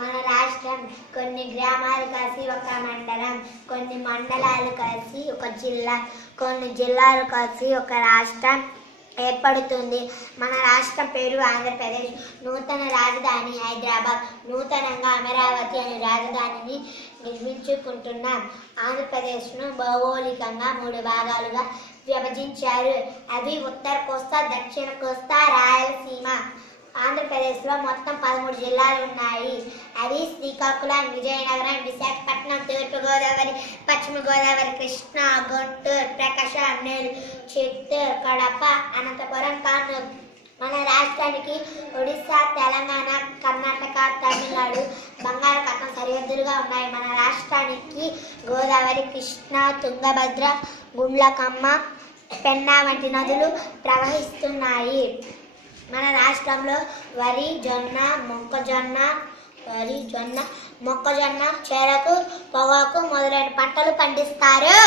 మన రాష్ట్రం కొన్ని గ్రామాలు కలిసి ఒక మండలం, కొన్ని మండలాలు కలిసి ఒక జిల్లా, కొన్ని జిల్లాలు కలిసి ఒక రాష్ట్రం ఏర్పడుతుంది. మన రాష్ట్రం పేరు ఆంధ్రప్రదేశ్. నూతన రాజధాని హైదరాబాద్. నూతనంగా అమరావతి అనే రాజధానిని నిర్మించుకుంటున్నాం. ఆంధ్రప్రదేశ్ను భౌగోళికంగా 3 భాగాలుగా విభజించారు. అవి ఉత్తర కోస్తా, దక్షిణ కోస్తా, రాయలసీమ. ఆంధ్రప్రదేశ్లో మొత్తం 13 జిల్లాలు ఉన్నాయి. అవి శ్రీకాకుళం, విజయనగరం, విశాఖపట్నం, తూర్పుగోదావరి, పశ్చిమ గోదావరి, కృష్ణా, గుంటూరు, ప్రకాశం, నెల్లూరు, చిత్తూరు, కడప, అనంతపురం, కర్నూలు. మన రాష్ట్రానికి ఒడిశా, తెలంగాణ, కర్ణాటక, తమిళనాడు, బంగాళాఖాతం సరిహద్దులుగా ఉన్నాయి. మన రాష్ట్రానికి గోదావరి, కృష్ణా, తుంగభద్ర, గుండ్లకమ్మ, పెన్నా వంటి నదులు ప్రవహిస్తున్నాయి. మన రాష్ట్రంలో వరి, జొన్న, మొక్కజొన్న, చెరకు, పొగాకు మొదలైన పంటలు పండిస్తారు.